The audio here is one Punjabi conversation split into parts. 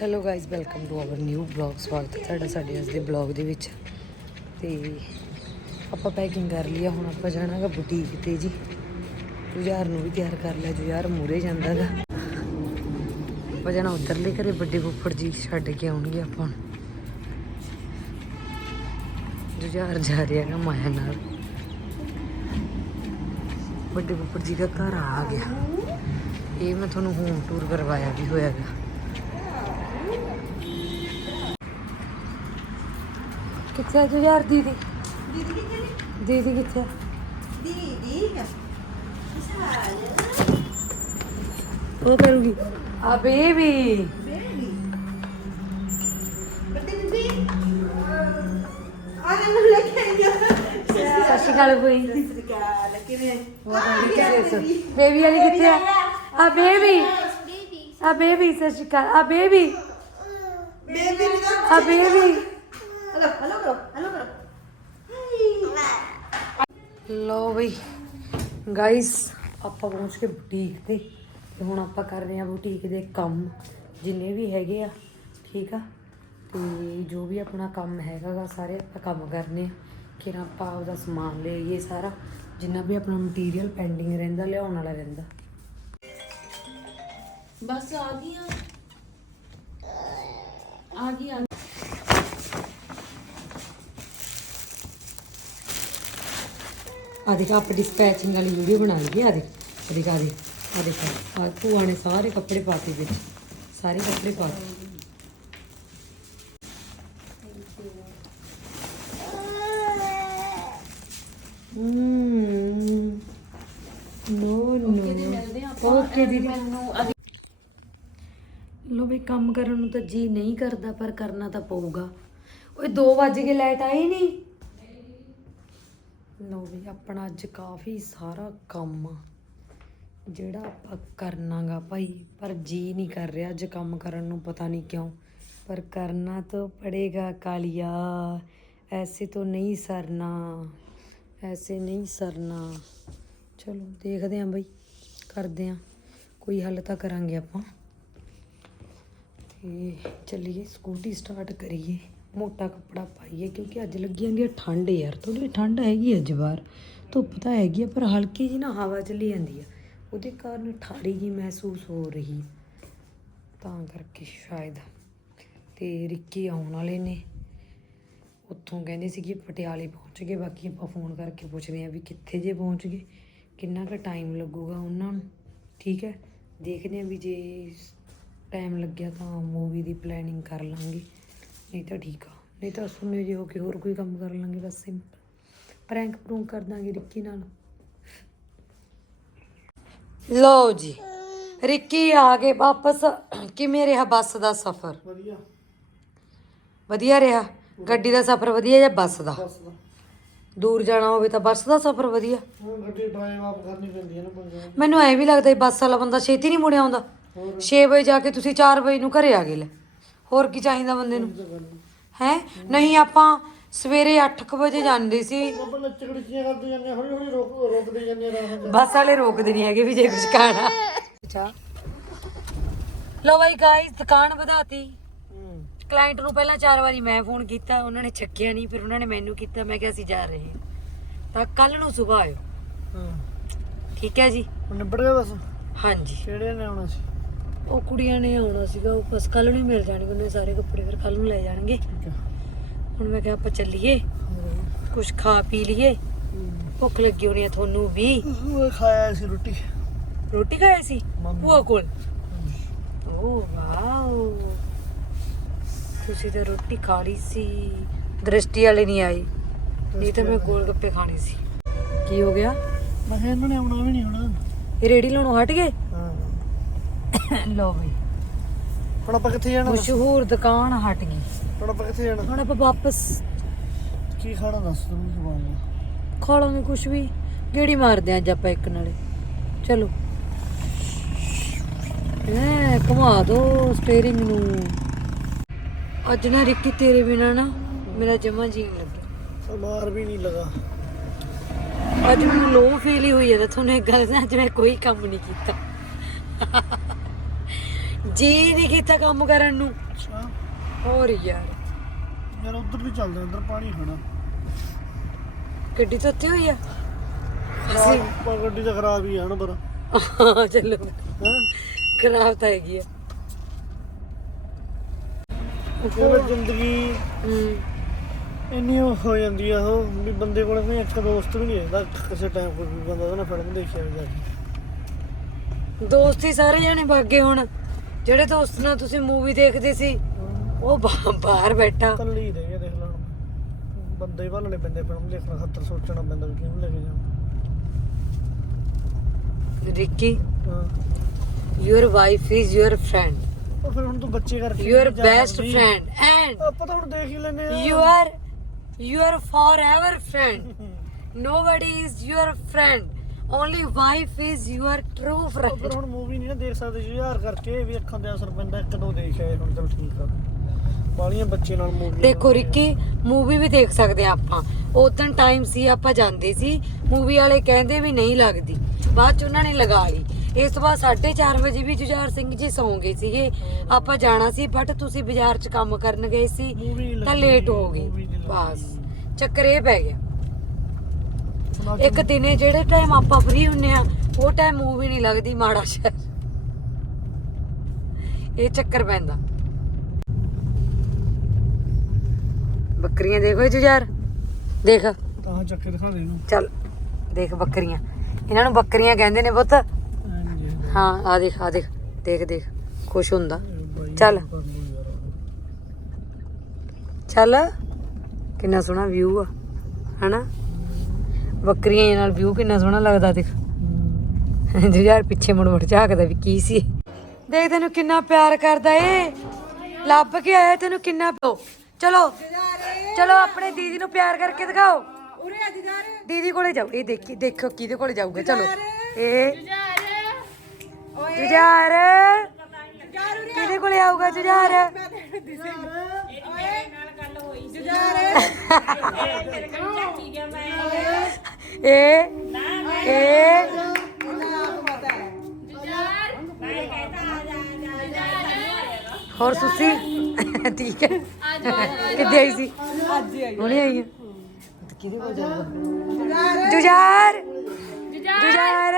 Hello guys welcome to our new blog ਸਵਾਗਤ ਹੈ ਤੁਹਾਡਾ ਸਾਡੇ ਅੱਜ ਦੇ ਬਲੌਗ ਦੇ ਵਿੱਚ। ਤੇ ਆਪਾਂ ਪੈਕਿੰਗ ਕਰ ਲਈ ਆ, ਹੁਣ ਆਪਾਂ ਜਾਣਾਗਾ ਬੁਟੀਕ ਤੇ ਜੀ। ਜੁਝਾਰ ਨੂੰ ਵੀ ਤਿਆਰ ਕਰ ਲਿਆ ਜੁਝਾਰ ਮੂਰੇ ਜਾਂਦਾਗਾ ਆਪਾਂ ਜਾਣਾ ਉਧਰਲੇ ਘਰੇ, ਵੱਡੇ ਫੁੱਫੜ ਜੀ ਛੱਡ ਕੇ ਆਉਣਗੇ ਆਪਾਂ ਨੂੰ ਜੁਝਾਰ ਜਾ ਰਿਹਾ ਹੈਗਾ ਮਾਇਆ ਨਾਲ। ਵੱਡੇ ਫੁੱਫੜ ਜੀ ਦਾ ਘਰ ਆ ਗਿਆ। ਇਹ ਮੈਂ ਤੁਹਾਨੂੰ ਹੋਮ ਟੂਰ ਕਰਵਾਇਆ ਵੀ ਹੋਇਆਗਾ ਕਿੱਥੇ ਆ ਜੁਝਾਰ ਦੀਦੀ। ਦੀਦੀ ਕਿੱਥੇ ਆ? ਉਹ ਕਰੂਗੀ। ਆ ਬੇਬੀ। ਸਤਿ ਸ਼੍ਰੀ ਅਕਾਲ ਬਈ। ਬੇਬੀ ਵਾਲੀ ਕਿੱਥੇ ਆ? ਆ ਬੇਬੀ। ਆ ਬੇਬੀ ਸਤਿ ਸ਼੍ਰੀ ਅਕਾਲ। ਆ ਬੇਬੀ। ਆ ਬੇਬੀ। ਲੋ ਬਈ ਗਾਇਸ ਆਪਾਂ ਪਹੁੰਚ ਕੇ ਬੁਟੀਕ ਤੇ ਤੇ ਹੁਣ ਆਪਾਂ ਕਰ ਰਹੇ ਹਾਂ ਬੁਟੀਕ ਦੇ ਕੰਮ, ਜਿੰਨੇ ਵੀ ਹੈਗੇ ਆ, ਠੀਕ ਆ? ਤੇ ਜੋ ਵੀ ਆਪਣਾ ਕੰਮ ਹੈਗਾ ਗਾ ਸਾਰੇ ਆਪਾਂ ਕੰਮ ਕਰਨੇ ਆ। ਫਿਰ ਆਪਾਂ ਉਹਦਾ ਸਮਾਨ ਲੈ ਆਈਏ ਸਾਰਾ, ਜਿੰਨਾ ਵੀ ਆਪਣਾ ਮਟੀਰੀਅਲ ਪੈਂਡਿੰਗ ਰਹਿੰਦਾ, ਲਿਆਉਣ ਵਾਲਾ ਰਹਿੰਦਾ। ਬਸ ਆ ਗਈਆਂ। ਆ ਗਈ, ਆ ਆ ਦੇਖ ਆਪਾਂ ਡਿਸਪੈਚਿੰਗ ਵਾਲੀ ਵੀਡੀਓ ਬਣਾ ਲਈਏ ਆ ਦੇਖ ਆ ਦੇਖ ਆ ਦੇਖ ਆ ਦੇਖ ਆ ਭੂਆ ਨੇ ਸਾਰੇ ਕੱਪੜੇ ਪਾਤੇ ਵਿੱਚ ਸਾਰੇ ਕੱਪੜੇ ਪਾਤੇ ਹੂੰ ਨੋ ਨੋ ਮਿਲਦੇ ਆਪਾਂ ਓਕੇ ਦੀਦੀ। ਮੈਨੂੰ ਲੋ ਵੀ ਕੰਮ ਕਰਨ ਨੂੰ ਤਾਂ ਜੀ ਨਹੀਂ ਕਰਦਾ ਪਰ ਕਰਨਾ ਤਾਂ ਪਊਗਾ। ਓਏ 2 ਵਜ ਕੇ ਲਾਈਟ ਆਈ ਨਹੀਂ। ਲੋ ਵੀ ਆਪਣਾ ਅੱਜ ਕਾਫੀ ਸਾਰਾ ਕੰਮ ਆ ਜਿਹੜਾ ਆਪਾਂ ਕਰਨਾਗਾ ਭਾਈ, ਪਰ ਜੀ ਨਹੀਂ ਕਰ ਰਿਹਾ ਅੱਜ ਕੰਮ ਕਰਨ ਨੂੰ, ਪਤਾ ਨਹੀਂ ਕਿਉਂ। ਪਰ ਕਰਨਾ ਤਾਂ ਪੜੇਗਾ ਕਾਲੀਆ, ਐਸੇ ਤੋਂ ਨਹੀਂ ਸਰਨਾ, ਐਸੇ ਨਹੀਂ ਸਰਨਾ। ਚਲੋ ਦੇਖਦੇ ਆਂ ਬਈ, ਕਰਦੇ ਆਂ ਕੋਈ ਹੱਲ ਤਾਂ ਕਰਾਂਗੇ ਆਪਾਂ। ਤੇ ਚੱਲੀਏ, ਸਕੂਟੀ ਸਟਾਰਟ ਕਰੀਏ। ਮੋਟਾ ਕੱਪੜਾ ਪਾਈਏ, ਕਿਉਂਕਿ ਅੱਜ ਲੱਗੀ ਜਾਂਦੀ ਹੈ ਠੰਡ ਯਾਰ ਥੋੜੀ ਠੰਡ ਹੈਗੀ ਅੱਜ ਬਾਹਰ। ਧੁੱਪ ਤਾਂ ਹੈਗੀ ਆ, ਪਰ ਹਲਕੀ ਜੀ ਨਾ ਹਵਾ ਚੱਲੀ ਜਾਂਦੀ ਆ। ਉਹਦੇ ਕਾਰਨ ਠਾਰੀ ਜੀ ਮਹਿਸੂਸ ਹੋ ਰਹੀ। ਤਾਂ ਕਰਕੇ ਸ਼ਾਇਦ ਤੇ ਰਿੱਕੀ ਆਉਣ ਵਾਲੇ ਨੇ। ਉੱਥੋਂ ਕਹਿੰਦੇ ਸੀ ਕਿ ਪਟਿਆਲੇ ਪਹੁੰਚ ਗਏ, ਬਾਕੀ ਆਪਾਂ ਫੋਨ ਕਰਕੇ ਪੁੱਛਦੇ ਆ ਵੀ ਕਿੱਥੇ ਜੇ ਪਹੁੰਚ ਗਏ, ਕਿੰਨਾ ਕੁ ਟਾਈਮ ਲੱਗੂਗਾ ਉਹਨਾਂ ਨੂੰ, ਠੀਕ ਹੈ? ਦੇਖਦੇ ਆ ਵੀ ਜੇ ਟਾਈਮ ਲੱਗਿਆ ਤਾਂ ਮੂਵੀ ਦੀ ਪਲੈਨਿੰਗ ਕਰ ਲਾਂਗੇ। ਨਹੀਂ ਤਾਂ ਠੀਕ ਆ। ਨਹੀਂ ਤਾਂ ਸੁਣਨੇ ਜੇ ਹੋ ਕੇ ਹੋਰ ਕੋਈ ਕੰਮ ਕਰ ਲਾਂਗੇ ਬਸ ਸਿੰਪਲ ਪ੍ਰੈਂਕ ਪ੍ਰੂੰਕ ਕਰ ਦਾਂਗੇ ਰਿੱਕੀ ਨਾਲ। ਲਓ ਜੀ ਰਿੱਕੀ ਆ ਗਏ ਵਾਪਸ। ਕਿਵੇਂ ਰਿਹਾ ਬੱਸ ਦਾ ਸਫ਼ਰ? ਵਧੀਆ। ਵਧੀਆ ਰਿਹਾ? ਗੱਡੀ ਦਾ ਸਫ਼ਰ ਵਧੀਆ ਜਾਂ ਬੱਸ ਦਾ? ਬਸ ਦਾ। ਦੂਰ ਜਾਣਾ ਹੋਵੇ ਤਾਂ ਬੱਸ ਦਾ ਸਫ਼ਰ ਵਧੀਆ। ਹੁਣ ਗੱਡੀ ਡਰਾਈਵ ਆਪ ਕਰਨੀ ਪੈਂਦੀ ਹੈ ਨਾ ਪੰਜਾਬ ਮੈਨੂੰ ਐ ਵੀ ਲੱਗਦਾ ਬੱਸ ਵਾਲਾ ਬੰਦਾ ਛੇਤੀ ਨਹੀਂ ਮੁੜਿਆ ਆਉਂਦਾ। 6 ਵਜੇ ਜਾ ਕੇ ਤੁਸੀਂ 4 ਵਜੇ ਨੂੰ ਘਰੇ ਆ ਗਏ ਲੈ। ਹੋਰ ਕੀ ਚਾਹੀਦਾ ਬੰਦੇ ਨੂੰ? ਹੈ? ਨਹੀਂ ਆਪਾਂ ਸਵੇਰੇ 8:00 ਵਜੇ ਜਾਂਦੇ ਸੀ। ਆਪਾਂ ਲੱਚ ਗੜਚੀਆਂ ਕਰਦੇ ਜਾਂਦੇ ਹੌਲੀ ਹੌਲੀ ਰੋਕ ਰੋਕਦੇ ਜਾਂਦੇ ਰਾਹ ਚ ਬੱਸ ਵਾਲੇ ਰੋਕਦੇ ਨਹੀਂ ਹੈਗੇ ਵੀ ਜੇ ਕੁਝ ਖਾਣਾ। ਅੱਛਾ। ਲੋ ਬਾਈ ਗਾਇਸ ਦੁਕਾਨ ਵਧਾਤੀ। ਕਲਾਇੰਟ ਨੂੰ ਪਹਿਲਾਂ ਚਾਰ ਵਾਰੀ ਮੈਂ ਫੋਨ ਕੀਤਾ ਉਹਨਾਂ ਨੇ ਚੱਕਿਆ ਨਹੀਂ ਫਿਰ ਉਹਨਾਂ ਨੇ ਮੈਨੂੰ ਕੀਤਾ ਮੈਂ ਕਿਹਾ ਅਸੀਂ ਜਾ ਰਹੇ ਹਾਂ। ਤਾਂ ਕੱਲ ਨੂੰ ਸਵੇਰ ਆਇਓ। ਹਾਂ। ਠੀਕ ਹੈ ਜੀ? ਨਿਬੜ ਗਿਆ ਬਸ? ਹਾਂਜੀ। ਕਿਹੜੇ ਨੇ ਆਉਣਾ ਸੀ? ਉਹ ਕੁੜੀਆਂ ਨੇ ਆਉਣਾ ਸੀਗਾ ਉਹ ਬਸ ਕੱਲ ਨੂੰ ਹੀ ਮਿਲ ਜਾਣਗੇ ਉਹਨੇ ਸਾਰੇ ਕੱਪੜੇ ਫਿਰ ਕੱਲ ਨੂੰ ਲੈ ਜਾਣਗੇ। ਹੁਣ ਮੈਂ ਕਿਹਾ ਆਪਾਂ ਚੱਲੀਏ ਕੁਝ ਖਾ ਪੀ ਲਈਏ ਭੁੱਖ ਲੱਗੀ ਹੋਣੀ ਆ ਤੁਹਾਨੂੰ ਵੀ। ਉਹ ਖਾਇਆ ਸੀ ਰੋਟੀ। ਰੋਟੀ ਖਾਈ ਸੀ। ਭੂਆ ਕੋਲ? Oh wow. ਤੁਸੀਂ ਤਾਂ ਰੋਟੀ ਖਾ ਲਈ ਸੀ ਦ੍ਰਿਸ਼ਟੀ ਵਾਲੇ ਨਹੀਂ ਆਏ ਨਹੀਂ ਤਾਂ ਮੈਂ ਗੋਲ ਗੱਪੇ ਖਾਣੇ ਸੀ। ਕੀ ਹੋ ਗਿਆ? ਮੈਂ ਕਿਹਾ ਇਹਨਾਂ ਨੇ ਆਉਣਾ ਵੀ ਨਹੀਂ ਹੋਣਾ। ਇਹ ਰੇੜੀ ਲਾਉਣੋਂ ਹਟ ਗਏ? ਹਾਂ। ਲਓ ਬਈ ਹੁਣ ਆਪਾਂ ਕਿੱਥੇ ਜਾਣਾ? ਮਸ਼ਹੂਰ ਦੁਕਾਨ ਹਟ ਗਈ। ਹੁਣ ਆਪਾਂ ਕਿੱਥੇ ਜਾਣਾ? ਹੁਣ ਆਪਾਂ ਵਾਪਸ। ਕੀ ਖਾਣਾ ਦੱਸ ਤੂੰ ਜਵਾਨ ਖਾ ਲਾਂਗੇ ਕੁਛ ਵੀ। ਗੇੜੀ ਮਾਰਦੇ ਆਂ ਅੱਜ ਆਪਾਂ ਇੱਕ ਨਾਲੇ। ਚਲੋ। ਐ ਘੁਮਾ ਦੋ ਸਟੀਅਰਿੰਗ ਨੂੰ। ਅੱਜ ਨਾ ਰਿੱਕੀ ਤੇਰੇ ਬਿਨਾ ਨਾ ਮੇਰਾ ਜਮਾ ਜੀਣ ਲੱਗਿਆ। ਮਾਰ ਵੀ ਨਹੀਂ ਲਗਾ। ਅੱਜ ਮੈਨੂੰ ਲੋ ਫੀਲ ਹੀ ਹੋਈ ਹੈ ਤੁਹਾਨੂੰ ਇੱਕ ਗੱਲ ਦੱਸਾਂ ਅੱਜ ਮੈਂ ਕੋਈ ਕੰਮ ਨਹੀਂ ਕੀਤਾ। ਜੀ ਨਹੀਂ ਕੀਤਾ ਕੰਮ ਕਰਨ ਨੂੰ। ਹੋਰ ਯਾਰ। ਯਾਰ ਉਧਰ ਵੀ ਚੱਲਦੇ ਉਧਰ ਪਾਣੀ ਖੜਾ ਗੱਡੀ ਤਾਂ ਉੱਥੇ ਹੋਈ ਆ? ਖਰਾਬ ਪਰ ਗੱਡੀ ਤਾਂ ਖਰਾਬ ਹੀ ਆ ਨਾ ਪਰ। ਹਾਂ ਚੱਲੋ। ਖਰਾਬ ਤਾਂ ਹੈਗੀ ਆ। ਉਹ ਜ਼ਿੰਦਗੀ ਇੰਨੀ ਉਹ ਹੋ ਜਾਂਦੀ ਆ ਉਹ ਵੀ ਬੰਦੇ ਕੋਲ ਕੋਈ ਇੱਕ ਦੋਸਤ ਵੀ ਨਹੀਂ ਰਹਿੰਦਾ ਕਿਸੇ ਟਾਈਮ ਕੋਈ ਵੀ ਬੰਦਾ ਉਹਦੇ ਨਾਲ ਫਿਲਮ ਦੇਖਿਆ ਜਾ ਕੇ। ਦੋਸਤ ਹੀ ਸਾਰੇ ਜਾਣੇ ਭਾਗੇ ਹੁਣ। ਜਿਹੜੇ ਦੋਸਤ ਨਾਲ ਤੁਸੀਂ ਮੂਵੀ ਦੇਖਦੇ ਸੀ ਉਹ ਬਾ- ਬਾਹਰ ਬੈਠਾ। ਕੱਲੀ ਰਹਿ ਗਿਆ ਦੇਖ ਲੈਣ ਬੰਦੇ ਹੀ ਭਾਲਣੇ ਪੈਂਦੇ ਫਿਲਮ ਦੇਖਣ ਖਾਤਰ ਸੋਚਣਾ ਪੈਂਦਾ ਵੀ ਲੈ ਕੇ ਜਾਵਾਂ। ਰਿੱਕੀ ਹਾਂ। Your wife is your friend ਉਹ ਫਿਰ ਹੁਣ ਤੂੰ ਬੱਚੇ ਕਰਕੇ ਯੂਰ ਜਾ ਬੈਸਟ ਸਕਦੀ। ਫਰੈਂਡ ਐਂਡ ਆਪਾਂ ਤਾਂ ਹੁਣ ਦੇਖ ਹੀ ਲੈਨੇ ਆ you are you are forever friend nobody is your friend only wife is your true ਉਹ friend ਫਿਰ ਹੁਣ ਮੂਵੀ ਨਹੀਂ ਨਾ ਦੇਖ ਸਕਦੇ ਜੁਝਾਰ ਕਰਕੇ ਵੀ ਅੱਖਾਂ ਤੇ ਅਸਰ ਪੈਂਦਾ ਇੱਕ ਦੋ ਦੇਖ ਆਏ ਹੁਣ ਚਲ ਠੀਕ ਆ। ਬਾਲੀਆਂ ਬੱਚੇ ਨਾਲ ਮੂਵੀ ਦੇਖੋ ਰਿੱਕੀ ਮੂਵੀ ਵੀ ਦੇਖ ਸਕਦੇ ਆ ਆਪਾਂ। ਉਦੋਂ ਟਾਈਮ ਸੀ ਆਪਾਂ ਜਾਂਦੇ ਸੀ ਮੂਵੀ ਵਾਲੇ ਕਹਿੰਦੇ ਵੀ ਨਹੀਂ ਲੱਗਦੀ। ਬਾਅਦ ਚ ਉਹਨਾਂ ਨੇ ਲਗਾ ਲਈ। ਇਸ ਤੋਂ ਬਾਅਦ 4:30 ਵਜੇ ਵੀ ਜੁਝਾਰ ਸਿੰਘ ਜੀ ਸੌਂ ਗਏ ਸੀਗੇ। ਆਪਾਂ ਜਾਣਾ ਸੀ ਬਟ ਤੁਸੀਂ ਬਾਜ਼ਾਰ 'ਚ ਕੰਮ ਕਰਨ ਗਏ ਸੀ ਤਾਂ ਲੇਟ ਹੋ ਗਏ। ਬਸ। ਚੱਕਰ ਇਹ ਪੈ ਗਿਆ। ਇੱਕ ਦਿਨੇ ਜਿਹੜੇ ਟਾਈਮ ਆਪਾਂ ਫ੍ਰੀ ਹੁੰਨੇ ਆ ਉਹ ਟਾਈਮ ਮੂਵੀ ਨਹੀਂ ਲੱਗਦੀ ਮਾੜਾ ਸ਼ਹਿਰ ਇਹ ਚੱਕਰ ਪੈਂਦਾ। ਬੱਕਰੀਆਂ ਦੇਖੋ ਯਾਰ। ਦੇਖ। ਤਾਂ ਚੱਕੇ ਦਿਖਾ ਦੇ ਇਹਨੂੰ। ਚੱਲ ਦੇਖ ਬੱਕਰੀਆਂ। ਇਹਨਾਂ ਨੂੰ ਬੱਕਰੀਆਂ ਕਹਿੰਦੇ ਨੇ ਪੁੱਤ। ਹਾਂ ਆ ਦੇਖ ਆ ਦੇਖ। ਦੇਖ ਦੇਖ। ਖੁਸ਼ ਹੁੰਦਾ। ਚੱਲ। ਚੱਲ। ਕਿੰਨਾ ਸੋਹਣਾ ਵਿਊ ਆ। ਹਨਾ? ਬੱਕਰੀਆਂ ਨਾਲ ਵਿਊ ਕਿੰਨਾ ਸੋਹਣਾ ਲੱਗਦਾ ਦੇਖ। ਜੁਝਾਰ ਪਿੱਛੇ ਮੁੜ ਮੁੜ ਝਾਕਦਾ ਵੀ ਕੀ ਸੀ। ਦੇਖ ਤੈਨੂੰ ਕਿੰਨਾ ਪਿਆਰ ਕਰਦਾ ਏ। ਲੱਭ ਕੇ ਆਇਆ ਤੈਨੂੰ ਕਿੰਨਾ ਪਿਓ ਚਲੋ ਚਲੋ ਆਪਣੇ ਦੀਦੀ ਨੂੰ ਪਿਆਰ ਕਰਕੇ ਦਿਖਾਓ। ਦੀਦੀ ਕੋਲੇ ਜਾਓ। ਇਹ ਦੇਖੀ, ਦੇਖੋ ਕਿਹਦੇ ਕੋਲੇ ਜਾਊਗਾ। ਚਲੋ, ਇਹ ਜੁਝਾਰ। ਕਿਹਦੇ ਕੋਲੇ ਆਊਗਾ ਜੁਝਾਰ? ਇਹ ਇਹ ਹੋਰ ਸੁਸੀ? ਠੀਕ ਹੈ। ਕਿੱਥੇ ਆਈ ਸੀ? ਅੱਜ ਆਈ ਹੁਣੇ ਆਈ ਹੈ। ਕਿਹਦੇ ਕੋਲ ਜਾਊਗਾ ਜੁਝਾਰ। ਜੁਝਾਰ।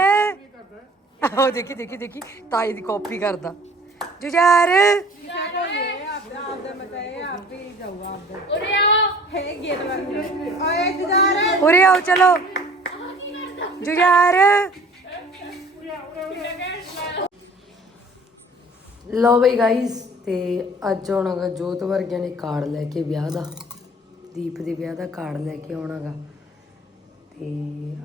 ਉਹ ਦੇਖੀ ਦੇਖੀ ਦੇਖੀ। ਤਾਈ ਦੀ ਕਾਪੀ ਕਰਦਾ। ਜੁਝਾਰ। ਉਰੇ ਆਓ। ਚਲੋ। ਜੁਝਾਰ। ਲੋ ਬਈ ਗਾਇਸ ਤੇ ਅੱਜ ਆਉਣਾਗਾ ਜੋਤ ਵਰਗਿਆਂ ਨੇ ਕਾਰਡ ਲੈ ਕੇ ਵਿਆਹ ਦਾ। ਦੀਪ ਦੇ ਵਿਆਹ ਦਾ ਕਾਰਡ ਲੈ ਕੇ ਆਉਣਾਗਾ ਤੇ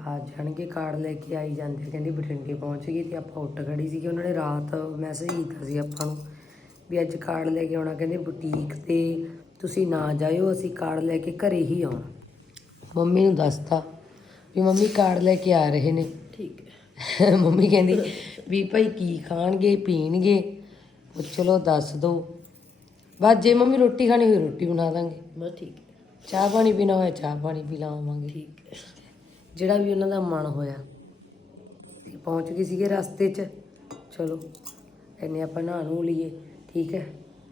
ਆ ਜਾਣਗੇ ਕਾਰਡ ਲੈ ਕੇ ਆਈ ਜਾਂਦੇ। ਕਹਿੰਦੀ ਬਠਿੰਡੇ ਪਹੁੰਚ ਗਈ ਤੇ ਆਪਾਂ ਉੱਟ ਖੜੀ ਸੀ ਕਿ ਉਹਨਾਂ ਨੇ ਰਾਤ ਮੈਸੇਜ ਕੀਤਾ ਸੀ ਆਪਾਂ ਨੂੰ। ਵੀ ਅੱਜ ਕਾਰਡ ਲੈ ਕੇ ਆਉਣਾ। ਕਹਿੰਦੇ ਬੁਟੀਕ ਤੇ ਤੁਸੀਂ ਨਾ ਜਾਇਓ ਅਸੀਂ ਕਾਰਡ ਲੈ ਕੇ ਘਰੇ ਹੀ ਆਉਣਾ। ਮੰਮੀ ਨੂੰ ਦੱਸਤਾ ਵੀ ਮੰਮੀ ਕਾਰਡ ਲੈ ਕੇ ਆ ਰਹੇ ਨੇ। ਠੀਕ ਹੈ। ਮੰਮੀ ਕਹਿੰਦੀ ਵੀ ਭਾਈ ਕੀ ਖਾਣਗੇ ਪੀਣਗੇ? ਉਹ ਚਲੋ ਦੱਸ ਦੋ। ਬਸ ਜੇ ਮੰਮੀ ਰੋਟੀ ਖਾਣੀ ਹੋਈ ਰੋਟੀ ਬਣਾ ਦਾਂਗੇ। ਬਸ ਠੀਕ ਚਾਹ ਪਾਣੀ ਪੀਣਾ ਹੋਇਆ ਚਾਹ ਪਾਣੀ ਪੀ ਲਾਵਾਂਗੇ। ਠੀਕ ਜਿਹੜਾ ਵੀ ਉਹਨਾਂ ਦਾ ਮਨ ਹੋਇਆ ਪਹੁੰਚ ਗਏ ਸੀਗੇ ਰਸਤੇ 'ਚ। ਚਲੋ ਇੰਨੇ ਆਪਾਂ ਨਹਾ ਨੂੰ ਲਈਏ। ਠੀਕ ਹੈ?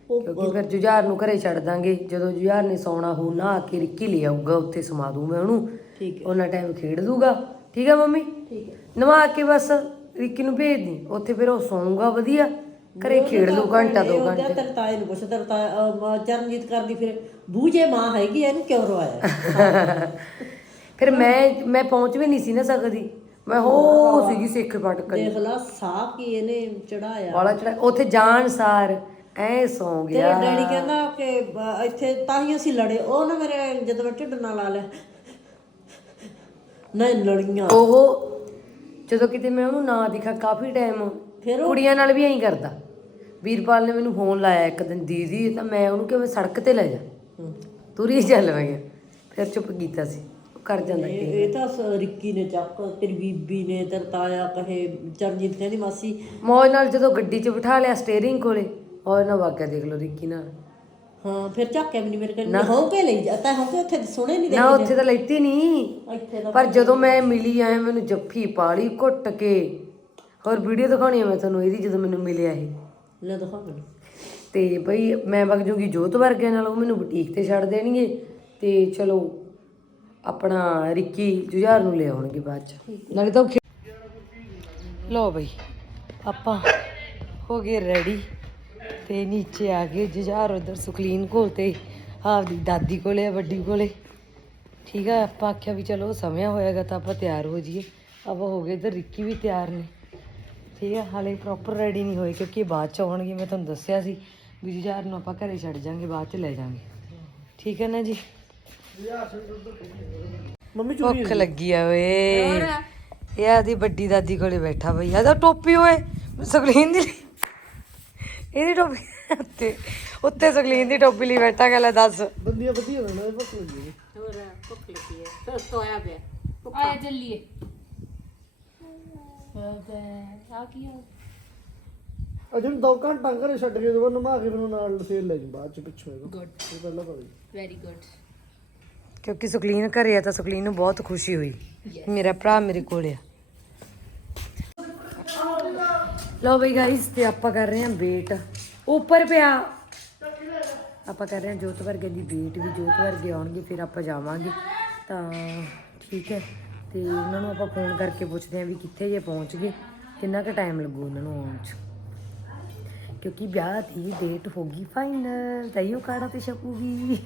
ਕਿਉਂਕਿ ਫਿਰ ਜੁਝਾਰ ਨੂੰ ਘਰੇ ਛੱਡ ਦਾਂਗੇ। ਜਦੋਂ ਜੁਝਾਰ ਨੇ ਸੌਣਾ ਹੋ ਨਹਾ ਕੇ ਰਿੱਕੀ ਲੈ ਆਊਗਾ ਉੱਥੇ ਸਮਾ ਦੂੰ ਮੈਂ ਉਹਨੂੰ। ਠੀਕ ਹੈ। ਉਹਨਾਂ ਟਾਈਮ ਖੇਡ ਦੂਗਾ। ਠੀਕ ਹੈ ਮੰਮੀ? ਠੀਕ ਹੈ। ਨਵਾ ਕੇ ਬਸ ਰਿੱਕੀ ਨੂੰ ਭੇਜ ਦੀ। ਉੱਥੇ ਫਿਰ ਉਹ ਸੌਂਗਾ ਵਧੀਆ। ਘਰੇ ਖੇਡ ਲੂ ਘੰਟਾ ਦੋ ਘੰਟੇ। ਤੇਰੇ ਤਾਏ ਨੂੰ ਪੁੱਛ ਤੇਰੇ ਤਾਇਆ ਅਹ, ਮਾਂ ਚਰਨਜੀਤ ਕਰਦੀ ਫਿਰ ਬੂਝੇ ਮਾਂ ਹੈਗੀ ਆ, ਇਹਨੂੰ ਕਿਉਂ ਰਵਾਇਆ? ਫਿਰ ਮੈਂ ਮੈਂ ਪਹੁੰਚ ਵੀ ਨਹੀਂ ਸੀ ਨਾ ਸਕਦੀ। ਮੈਂ ਹੋ ਸੀਗੀ ਸਿੱਖ ਫਟਕ ਦੇਖ ਲਾ ਸਾਹ ਕੀ ਇਹਨੇ ਚੜਾਇਆ ਵਾਲਾ ਚੜਾ ਉੱਥੇ ਜਾਣ ਸਾਰ ਐ ਸੌ ਤੇਰੇ ਗਿਆ। ਡੈਡੀ ਕਹਿੰਦਾ ਕਿ ਇੱਥੇ ਤਾਂ ਹੀ ਅਸੀਂ ਲੜੇ ਉਹ ਨਾ ਮੇਰੇ ਜਦੋਂ ਮੈਂ ਢਿੱਡ ਨਾਲ ਲਾ ਲਿਆ ਨਹੀਂ ਲੜੀਆਂ। ਉਹ ਜਦੋਂ ਕਿਤੇ ਮੈਂ ਉਹਨੂੰ ਨਾ ਦਿਖਾ ਕਾਫੀ ਟਾਈਮ ਫਿਰ ਉਹ ਕੁੜੀਆਂ ਨਾਲ ਵੀ ਐਂ ਕਰਦਾ। ਵੀਰਪਾਲ ਨੇ ਮੈਨੂੰ ਫੋਨ ਲਾਇਆ ਇੱਕ ਦਿਨ ਦੀਦੀ ਤਾਂ ਮੈਂ ਉਹਨੂੰ ਕਿਹਾ ਸੜਕ ਤੇ ਲੈ ਜਾ। ਹਮ। ਤੁਰੀ ਚੱਲ ਮੈਂ ਕਿਹਾ। ਫਿਰ ਚੁੱਪ ਕੀਤਾ ਸੀ। ਉਹ ਕਰ ਜਾਂਦਾ ਇਹ ਕਿ ਇਹ ਤਾਂ ਸ- ਰਿੱਕੀ ਨੇ ਚੱਕ ਤੇਰੀ ਬੀਬੀ ਨੇ ਤੇਰੇ ਤਾਇਆ ਕਹੇ ਚਰਨਜੀਤ ਕਹਿੰਦੀ ਮਾਸੀ ਮੌਜ ਨਾਲ ਜਦੋਂ ਗੱਡੀ 'ਚ ਬਿਠਾ ਲਿਆ ਸਟੀਅਰਿੰਗ ਕੋਲੇ ਔਰ ਨਾ ਵਾਕਿਆ ਦੇਖ ਲਓ ਰਿੱਕੀ ਨਾਲ। ਹਾਂ ਫਿਰ ਝਾਕਿਆ ਵੀ ਨਹੀਂ ਮੇਰੇ ਕਹਿੰਦੇ ਹੋ ਕੇ ਲਈ ਜਾ ਤਾਂ ਹੋ ਕੇ ਉੱਥੇ ਸੁਣੇ ਨਹੀਂ ਨਾ ਉੱਥੇ ਤਾਂ ਲੈਤੀ ਨਹੀਂ ਇੱਥੇ ਤਾਂ ਪਰ ਜਦੋਂ ਮੈਂ ਮਿਲੀ ਆਏ ਮੈਨੂੰ ਜੱਫੀ ਪਾਲੀ ਘੁੱਟ ਕੇ। ਹੋਰ ਵੀਡੀਓ ਦਿਖਾਉਣੀ ਆ ਮੈਂ ਤੁਹਾਨੂੰ ਇਹਦੀ ਜਦੋਂ ਮੈਨੂੰ ਮਿਲਿਆ ਇਹ। ਲੈ ਦਿਖਾ ਮੈਨੂੰ। ਤੇ ਬਈ ਮੈਂ ਵਗ ਜੂਗੀ ਜੋਤ ਵਰਗੇ ਨਾਲ ਉਹ ਮੈਨੂੰ ਬੁਟੀਕ ਤੇ ਛੱਡ ਦੇਣਗੇ। ਤੇ ਚਲੋ ਆਪਣਾ ਰਿੱਕੀ ਜੁਝਾਰ ਨੂੰ ਲੈ ਆਉਣਗੇ ਬਾਅਦ ਚ। ਨਾਲੇ ਤਾਂ ਲੋ ਬਈ ਆਪਾਂ ਹੋ ਗਏ ਰੈਡੀ ਤੇ ਨੀਚੇ ਆ ਗਏ ਜੁਝਾਰ ਉਧਰ ਸੁਖਲੀਨ ਕੋਲ ਤੇ ਆਪਦੀ ਦਾਦੀ ਕੋਲੇ ਵੱਡੀ ਕੋਲੇ। ਠੀਕ ਆ ਆਪਾਂ ਆਖਿਆ ਵੀ ਚਲੋ ਸਮਿਆ ਹੋਏਗਾ ਤਾਂ ਆਪਾਂ ਤਿਆਰ ਹੋ ਜਾਈਏ। ਆਪਾਂ ਹੋ ਗਏ ਇੱਧਰ ਰਿੱਕੀ ਵੀ ਤਿਆਰ ਨੇ। ਠੀਕ ਆ ਹਾਲੇ ਪ੍ਰੋਪਰ ਰੈਡੀ ਨਹੀਂ ਹੋਏ ਕਿਉਂਕਿ ਬਾਅਦ ਚ ਆਉਣਗੇ ਮੈਂ ਤੁਹਾਨੂੰ ਦੱਸਿਆ ਸੀ ਵੀ ਜੁਝਾਰ ਨੂੰ ਆਪਾਂ ਘਰੇ ਛੱਡ ਜਾਾਂਗੇ ਬਾਅਦ ਚ ਲੈ ਜਾਾਂਗੇ ਠੀਕ ਹੈ ਨਾ ਜੀ? ਮੰਮੀ ਭੁੱਖ ਲੱਗੀ ਆ ਓਏ। ਇਹ ਆਦੀ ਵੱਡੀ ਦਾਦੀ ਕੋਲੇ ਬੈਠਾ ਬਈ। ਆਦਾ ਟੋਪੀ ਓਏ ਸੁਖਲੀਨ ਦੀ। ਇਹਦੀ ਟੋਪੀ ਉੱਤੇ ਉੱਤੇ ਸੁਖਲੀਨ ਦੀ ਟੋਪੀ ਲਈ ਬੈਠਾ ਗੱਲ ਦੱਸ। ਬੰਦੀਆਂ ਵਧੀਆ ਹੋਣਾ ਇਹ ਭੁੱਖ ਲੱਗੀ ਹੋਰ ਭੁੱਖ ਲੱਗੀ ਹੈ। ਫਿਰ ਸੋਇਆ ਪਿਆ। ਆਇਆ ਚੱਲੀਏ ਆ ਕੀ ਆ? ਅਜੇ ਨੂੰ ਦੋ ਘੰਟਾ ਘਰੇ ਛੱਡ ਕੇ ਜਦੋਂ ਨਮਾ ਕੇ ਮੈਨੂੰ ਨਾਲ ਫੇਰ ਲੈ ਜੀ ਬਾਅਦ ਚ ਪਿੱਛੋਂ ਇਹਦਾ ਗੁੱਡ ਇਹ ਪਹਿਲਾਂ ਭਾਈ ਵੈਰੀ ਗੁੱਡ ਕਿਉਂਕਿ ਸੁਖਲੀਨ ਘਰੇ ਆ ਤਾਂ ਸੁਖਲੀਨ ਨੂੰ ਬਹੁਤ ਖੁਸ਼ੀ ਹੋਈ। ਮੇਰਾ ਭਰਾ ਮੇਰੇ ਕੋਲ ਆ। ਲਓ ਬਈ ਗਾਇਸ ਤੇ ਆਪਾਂ ਕਰ ਰਹੇ ਹਾਂ ਵੇਟ ਉੱਪਰ ਪਿਆ। ਆਪਾਂ ਕਰ ਰਹੇ ਹਾਂ ਜੋਤ ਵਰਗੇ ਦੀ ਵੇਟ ਵੀ, ਜੋਤ ਵਰਗੇ ਆਉਣਗੇ, ਫਿਰ ਆਪਾਂ ਜਾਵਾਂਗੇ। ਤਾਂ ਠੀਕ ਹੈ। ਤੇ ਉਹਨਾਂ ਨੂੰ ਆਪਾਂ ਫੋਨ ਕਰਕੇ ਪੁੱਛਦੇ ਹਾਂ ਵੀ ਕਿੱਥੇ ਜੇ ਪਹੁੰਚ ਗਏ, ਕਿੰਨਾ ਕੁ ਟਾਈਮ ਲੱਗੂ ਉਹਨਾਂ ਨੂੰ ਆਉਣ 'ਚ। ਕਿਉਂਕਿ ਵਿਆਹ ਦੀ ਡੇਟ ਹੋ ਗਈ ਫਾਈਨਲ ਤਾਈਓ ਕਾੜਾ ਤੇ ਛਪੂਗੀ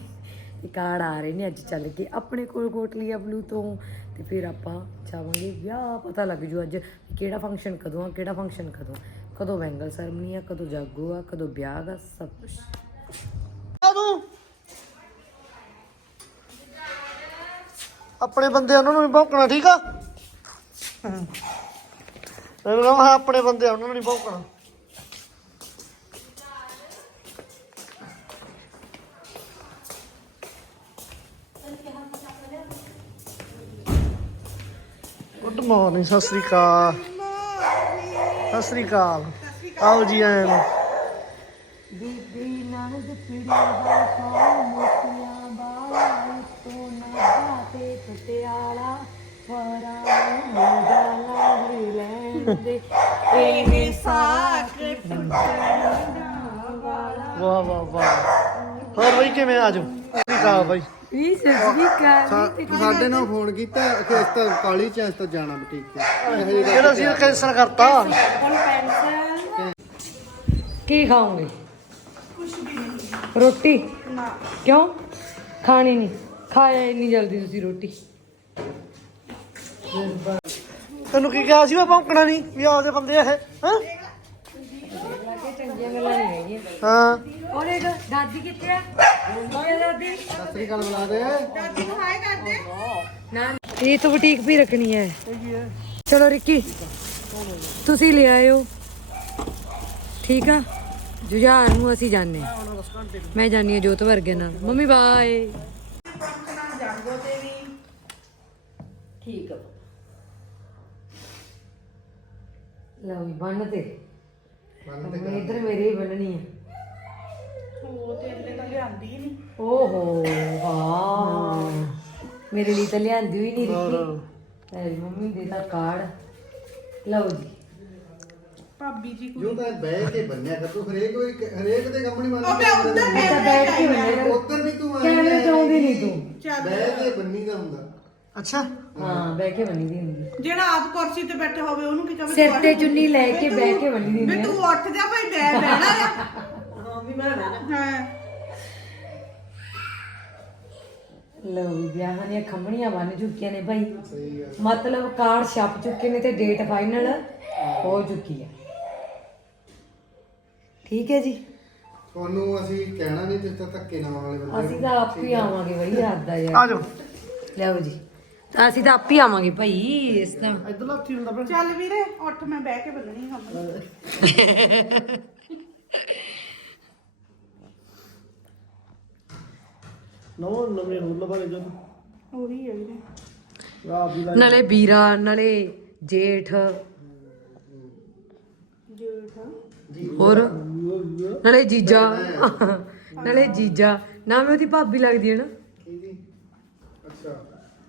ਇਹ ਕਾਰਡ ਆ ਰਹੇ ਨੇ ਅੱਜ ਚੱਲ ਕੇ, ਆਪਣੇ ਕੋਲ ਕੋਟਲੀਆ ਬਲੂ ਤੋਂ। ਤੇ ਫਿਰ ਆਪਾਂ ਜਾਵਾਂਗੇ, ਵਿਆਹ ਪਤਾ ਲੱਗ ਜੂ ਅੱਜ ਕਿਹੜਾ ਫੰਕਸ਼ਨ ਕਦੋਂ ਆ, ਕਿਹੜਾ ਫੰਕਸ਼ਨ ਕਦੋਂ ਕਦੋਂ ਬੈਂਗਲ ਸੈਰਮਨੀ ਆ, ਕਦੋਂ ਜਾਗੋ ਆ, ਕਦੋਂ ਵਿਆਹ ਦਾ ਸਭ ਕੁਝ ਆਪਣੇ ਬੰਦੇ ਉਹਨਾਂ ਨੂੰ ਵੀ ਭੌਂਕਣਾ, ਠੀਕ ਆ? ਮੈਂ ਕਹਾਂ ਆਪਣੇ ਬੰਦੇ ਉਹਨਾਂ ਨੂੰ ਨਹੀਂ ਭੌਂਕਣਾ। ਮਾਰਨਿੰਗ ਸਤਿ ਸ੍ਰੀ ਅਕਾਲ। ਸਤਿ ਸ੍ਰੀ ਅਕਾਲ। ਆਓ ਜੀ ਆਇਆਂ ਨੂੰ। ਬੀਬੀ ਨੰਦ ਪੀੜੀਆਂ ਦਾ ਸੌ ਮੋਤੀਆਂ ਬਾਲਾ ਤੋਂ ਨਾ ਤੇ ਪਟਿਆਲਾ ਫਰਾਂ ਨੂੰ ਗਾਲਾਂ ਵੀ ਲੈਣ ਦੇ ਇਹ ਸਾਕ ਵਾਹ ਵਾਹ ਵਾਹ। ਹੋਰ ਬਈ ਕਿਵੇਂ ਆ ਜਾਓ? ਸਤਿ ਸ੍ਰੀ ਅਕਾਲ ਬਾਈ। ਵੀ ਸਾਡੇ ਨਾਲ ਫੋਨ ਕੀਤਾ ਕਿ ਇਸ ਤਾਂ ਕਾਲੀ ਚ ਇਸ ਤਾਂ ਜਾਣਾ ਬੁਟੀਕ ਤੇ। ਜਿਹੜਾ ਸੀ ਕੈਂਸਲ ਕਰਤਾ। ਕੀ ਖਾਓਗੇ? ਰੋਟੀ? ਕਿਉਂ? ਖਾਣੀ ਨਹੀਂ। ਖਾਇਆ ਇੰਨੀ ਜਲਦੀ ਤੁਸੀਂ ਰੋਟੀ? ਤੈਨੂੰ ਕੀ ਕਿਹਾ ਸੀ ਮੈਂ ਭੌਂਕਣਾ ਨਹੀਂ? ਵੀ ਆਪਦੇ ਬੰਦੇ ਇਹ ਹਾਂ? ਚੰਗੀਆਂ ਗੱਲਾਂ ਨਹੀਂ ਹੈਗੀਆਂ। ਹਾਂ। ਉਹਨੇ ਦਾਦੀ ਕਿੱਥੇ ਆ? ਓਏ ਦਾਦੀ? ਸਤਿ ਸ੍ਰੀ ਅਕਾਲ ਬੁਲਾ ਦੇ ਨਾ ਇਹ ਤਾਂ ਬੁਟੀਕ ਵੀ ਰੱਖਣੀ ਹੈ। ਚਲੋ ਰਿੱਕੀ ਤੁਸੀਂ ਲੈ ਆਇਓ। ਠੀਕ ਆ? ਜੁਝਾਰ ਨੂੰ ਅਸੀਂ ਜਾਣੇ ਮੈਂ ਜਾਣੀ ਆ ਜੋਤ ਵਰਗੇ ਨਾਲ। ਮੰਮੀ ਬਾਏ ਠੀਕ ਆ। ਲਓ ਵੀ ਬੰਨ ਤੇ ਮੈਂ ਇੱਧਰ ਮੇਰੇ ਹੀ ਬੰਨਣੀ ਆ। ਉਹ ਤੇਰੇ ਤਾਂ ਲਿਆਂਦੀ ਨਹੀਂ। ਓਹੋ ਹਾਂ। ਮੇਰੇ ਲਈ ਤਾਂ ਲਿਆਂਦੀ ਹੋਈ ਨਹੀਂ ਰਿੱਕੀ। ਤੇਰੀ ਮੰਮੀ ਦੇ ਤਾਂ ਕਾਰਡ। ਲਓ ਜੀ। ਜੋ ਤਾਂ ਬਹਿ ਕੇ ਬੰਨਿਆ ਕਰ ਤੂੰ ਹਰੇਕ ਵਾਰੀ ਕ- ਹਰੇਕ ਦੇ ਕੰਮ ਨਹੀਂ ਮੰਨਦਾ ਮੈਂ ਤਾਂ ਬੈਠ ਕੇ ਬੰਨਿਆ ਕਰ ਉੱਧਰ ਵੀ ਤੂੰ ਕੈਮਰੇ ਚ ਆਉਂਦੀ ਨਹੀਂ ਤੂੰ। ਬਹਿ ਕੇ ਬੰਨੀ ਦਾ ਹੁੰਦਾ। ਅੱਛਾ। ਹਾਂ ਬਹਿ ਕੇ ਬੰਨੀ ਦੀ ਹੁੰਦੀ। ਜਿਹੜਾ ਆਪ ਕੁਰਸੀ ਤੇ ਬੈਠਾ ਹੋਵੇ ਉਹਨੂੰ ਕੀ ਕਹੇ ਸਿਰ ਤੇ ਚੁੰਨੀ ਲੈ ਕੇ ਬਹਿ ਕੇ ਬੰਨੀ ਦੀ ਹੁੰਦੀ ਵੀ ਤੂੰ ਉੱਠ ਜਾ ਭਾਈ ਮੈਂ ਬਹਿਣਾ ਆ ਹਾਂ ਵੀ ਮੈਂ ਨਾ। ਹਾਂ। ਲਓ ਵੀ ਵਿਆਹਾਂ ਦੀਆਂ ਖੰਮਣੀਆਂ ਬਣ ਚੁੱਕੀਆਂ ਨੇ ਭਾਈ। ਮਤਲਬ ਕਾਰਡ ਛਪ ਚੁੱਕੇ ਨੇ ਤੇ ਡੇਟ ਫਾਈਨਲ ਹੋ ਚੁੱਕੀ ਹੈ। ਠੀਕ ਹੈ ਜੀ। ਤੁਹਾਨੂੰ ਅਸੀਂ ਕਹਿਣਾ ਨਹੀਂ ਤੇ ਤਾਂ ਧੱਕੇ ਨਾਲ ਵਾਲੇ ਬੰਦੇ ਅਸੀਂ ਤਾਂ ਆਪ ਹੀ ਆਵਾਂਗੇ ਬਈ ਰਾਤ ਦਾ ਆ ਯਾਰ ਜਾਓ। ਲਿਆਓ ਜੀ। ਤਾਂ ਅਸੀਂ ਤਾਂ ਆਪ ਹੀ ਆਵਾਂਗੇ ਭਾਈ ਇਸ ਤਾਂ ਇਧਰਲਾ ਹੱਥੀ ਹੁੰਦਾ ਭੈਣ ਚੱਲ ਵੀਰੇ ਉੱਠ ਮੈਂ ਬਹਿ ਕੇ ਬੰਨਣੀ ਹਾਂ ਨਵਾਂ ਨਵੇਂ ਰੂਲ ਲਵਾ ਜਦ। ਉਹੀ ਹੈ ਵੀਰੇ। ਆ ਵੀ ਨਾਲੇ ਵੀਰਾ ਨਾਲੇ ਜੇਠ। ਹੋਰ? ਨਾਲੇ ਜੀਜਾ। ਨਾਲੇ ਜੀਜਾ। ਨਾ ਮੈਂ ਉਹਦੀ ਭਾਬੀ ਲੱਗਦੀ ਹੈ ਨਾ। ਅੱਛਾ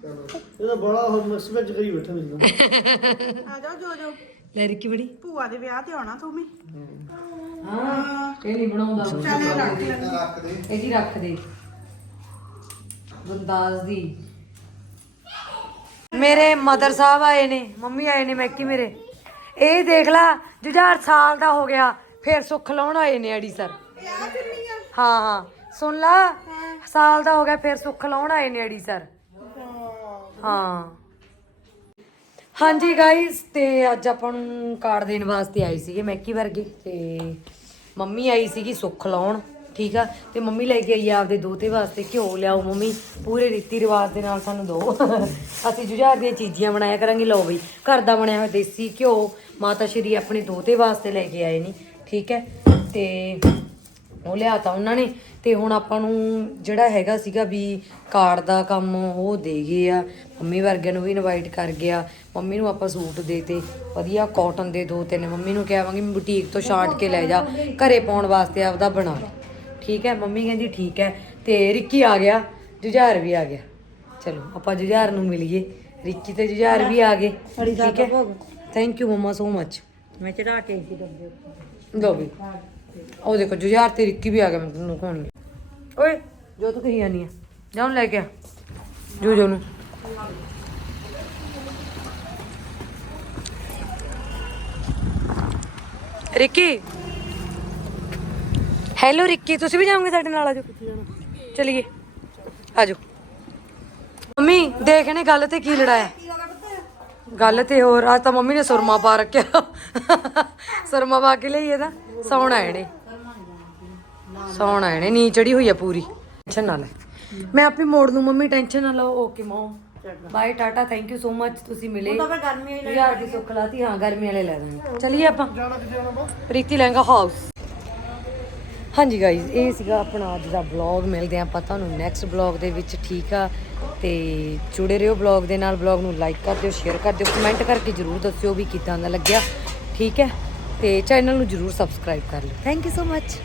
ਚਲੋ। ਇਹਦਾ ਬੜਾ ਉਹ ਮਿਕਸ ਵਿੱਚ ਕਰੀ ਬੈਠਾ ਮੇਰੇ ਨਾਲ ਆ ਜਾਓ ਜੋ ਜੋ। ਲੈ ਰਿੱਕੀ ਬੜੀ। ਭੂਆ ਦੇ ਵਿਆਹ ਤੇ ਆਉਣਾ ਤੂੰ ਵੀ। ਹਾਂ ਇਹ ਨਹੀਂ ਬਣਾਉਂਦਾ। ਚੱਲ ਇਹ ਰੱਖ ਲੈ ਰੱਖ ਦੇ। ਇਹ ਜੀ ਰੱਖ ਦੇ। ਬੰਦਾਜ਼ ਦੀ। ਮੇਰੇ ਮਦਰ ਸਾਹਿਬ ਆਏ ਨੇ ਮੰਮੀ ਆਏ ਨੇ ਮੈਕੀ ਮੇਰੇ। ਇਹ ਦੇਖ ਲਾ ਜੁਝਾਰ ਸਾਲ ਦਾ ਹੋ ਗਿਆ ਫੇਰ ਸੁੱਖ ਲਾਉਣ ਆਏ ਨੇ ਅੜੀ ਸਰ। ਹਾਂ ਹਾਂ। ਸੁਣ ਲਾ ਸਾਲ ਦਾ ਹੋ ਗਿਆ ਫੇਰ ਸੁੱਖ ਲਾਉਣ ਆਏ ਨੇ ਅੜੀ ਸਰ। ਹਾਂ। ਹਾਂਜੀ ਗਾਇਸ ਤੇ ਅੱਜ ਆਪਾਂ ਨੂੰ ਕਾਰਡ ਦੇਣ ਵਾਸਤੇ ਆਏ ਸੀਗੇ ਮੈਕੀ ਵਰਗੇ ਤੇ ਮੰਮੀ ਆਈ ਸੀਗੀ ਸੁੱਖ ਲਾਉਣ, ਠੀਕ ਆ? ਤੇ ਮੰਮੀ ਲੈ ਕੇ ਆਈ ਆ ਆਪਦੇ ਦੋਤੇ ਵਾਸਤੇ ਘਿਓ ਲਿਆਓ ਮੰਮੀ, ਪੂਰੇ ਰੀਤੀ ਰਿਵਾਜ ਦੇ ਨਾਲ ਸਾਨੂੰ ਦਿਓ। ਅਸੀਂ ਜੁਝਾਰ ਦੀਆਂ ਚੀਜ਼ੀਆਂ ਬਣਾਇਆ ਕਰਾਂਗੇ, ਲਓ ਬਈ, ਘਰ ਦਾ ਬਣਿਆ ਹੋਇਆ ਦੇਸੀ ਘਿਓ, ਮਾਤਾ ਸ਼੍ਰੀ ਆਪਣੇ ਦੋਤੇ ਵਾਸਤੇ ਲੈ ਕੇ ਆਏ ਨੇ, ਠੀਕ ਹੈ? ਤੇ ਉਹ ਲਿਆਤਾ ਉਹਨਾਂ ਨੇ ਤੇ ਹੁਣ ਆਪਾਂ ਨੂੰ ਜਿਹੜਾ ਹੈਗਾ ਸੀਗਾ ਵੀ ਕਾਰਡ ਦਾ ਕੰਮ ਉਹ ਦੇ ਗਏ ਆ। ਮੰਮੀ ਵਰਗਿਆਂ ਨੂੰ ਵੀ ਇਨਵਾਈਟ ਕਰ ਗਿਆ। ਮੰਮੀ ਨੂੰ ਆਪਾਂ ਸੂਟ ਦੇਤੇ ਵਧੀਆ ਕਾਟਨ ਦੇ ਦੋ ਤਿੰਨ। ਮੰਮੀ ਨੂੰ ਕਹਾਂਗੀ ਬੁਟੀਕ ਤੋਂ ਛਾਂਟ ਕੇ ਲੈ ਜਾ। ਘਰੇ ਪਾਉਣ ਵਾਸਤੇ ਆਪਦਾ ਬਣਾ ਲੈ। ਠੀਕ ਹੈ? ਮੰਮੀ ਕਹਿੰਦੀ ਠੀਕ ਹੈ। ਤੇ ਰਿੱਕੀ ਆ ਗਿਆ। ਜੁਝਾਰ ਵੀ ਆ ਗਿਆ। ਚਲੋ ਆਪਾਂ ਜੁਝਾਰ ਨੂੰ ਮਿਲੀਏ। ਰਿੱਕੀ ਤੇ ਜੁਝਾਰ ਵੀ ਆ ਗਏ। ਠੀਕ ਹੈ? Thank you mama so much ਮੈਂ ਚੜਾ ਕੇ ਸੀ ਡੱਬੇ ਲੋ ਵੀ। ਉਹ ਦੇਖੋ ਜੁਝਾਰ ਤੇ ਰਿੱਕੀ ਵੀ ਆ ਗਿਆ ਮੈਨੂੰ ਤੁਹਾਨੂੰ ਕੋਣ ਓਏ, ਜੋ ਤੂੰ ਕਹੀ ਜਾਨੀ ਆ। ਜਾ ਲੈ ਕੇ ਆ। ਜੋ ਜੋ ਨੂੰ ਰਿੱਕੀ? ਹੈਲੋ ਰਿੱਕੀ, ਤੁਸੀਂ ਵੀ ਜਾਓਗੇ ਸਾਡੇ ਨਾਲ? ਆਜੋ। ਚਲਿਏ। ਆਜੋ। ਮੰਮੀ ਦੇਖਣੇ ਗੱਲ ਤੇ ਕੀ ਲੜਾਇਆ? ਗੱਲ ਤੇ ਹੋਰ ਅੱਜ ਤਾਂ ਮੰਮੀ ਨੇ ਸੁਰਮਾ ਪਾ ਰੱਖਿਆ। ਸੁਰਮਾ ਪਾ ਕੇ ਲਈਏ ਤਾਂ ਸੌਣ ਆਏ ਨੇ। ਸੌਣ ਆਏ ਨੇ ਨੀ ਚੜੀ ਹੋਈ ਆ ਪੂਰੀ। ਟੈਨਸ਼ਨ ਨਾ ਲੈ। ਮੈਂ ਆਪੇ ਮੋੜ ਦੂੰ ਮੰਮੀ ਟੈਨਸ਼ਨ ਨਾ ਲਓ। ਓਕੇ ਮੋ। Bye tata thank you so much ਤੁਸੀਂ ਮਿਲੇ। ਤਾਂ ਗਰਮੀ ਵਾਲੀ ਯਾਰ ਦੀ ਸੁੱਖ ਲਾਤੀ। ਹਾਂ ਗਰਮੀ ਵਾਲੇ ਲੈ ਦਾਂਗੇ। ਚਲਿਏ ਆਪਾਂ। ਪ੍ਰੀਤੀ ਲਹਿੰਗਾ ਹਾਊਸ ਹਾਂਜੀ ਗਾਇਜ਼ ਇਹ ਸੀਗਾ ਆਪਣਾ ਅੱਜ ਦਾ ਵਲੌਗ ਮਿਲਦੇ ਆਪਾਂ ਤੁਹਾਨੂੰ ਨੈਕਸਟ ਵਲੌਗ ਦੇ ਵਿੱਚ ਠੀਕ ਆ? ਤੇ ਜੁੜੇ ਰਹੋ ਵਲੌਗ ਦੇ ਨਾਲ। ਵਲੌਗ ਨੂੰ ਲਾਈਕ ਕਰ ਦਿਓ ਸ਼ੇਅਰ ਕਰ ਦਿਓ। ਕਮੈਂਟ ਕਰਕੇ ਜਰੂਰ ਦੱਸਿਓ ਵੀ ਕਿਦਾਂ ਦਾ ਲੱਗਿਆ। ਠੀਕ ਹੈ? ਤੇ ਚੈਨਲ ਨੂੰ ਜਰੂਰ ਸਬਸਕ੍ਰਾਈਬ ਕਰ ਲਿਓ। Thank you so much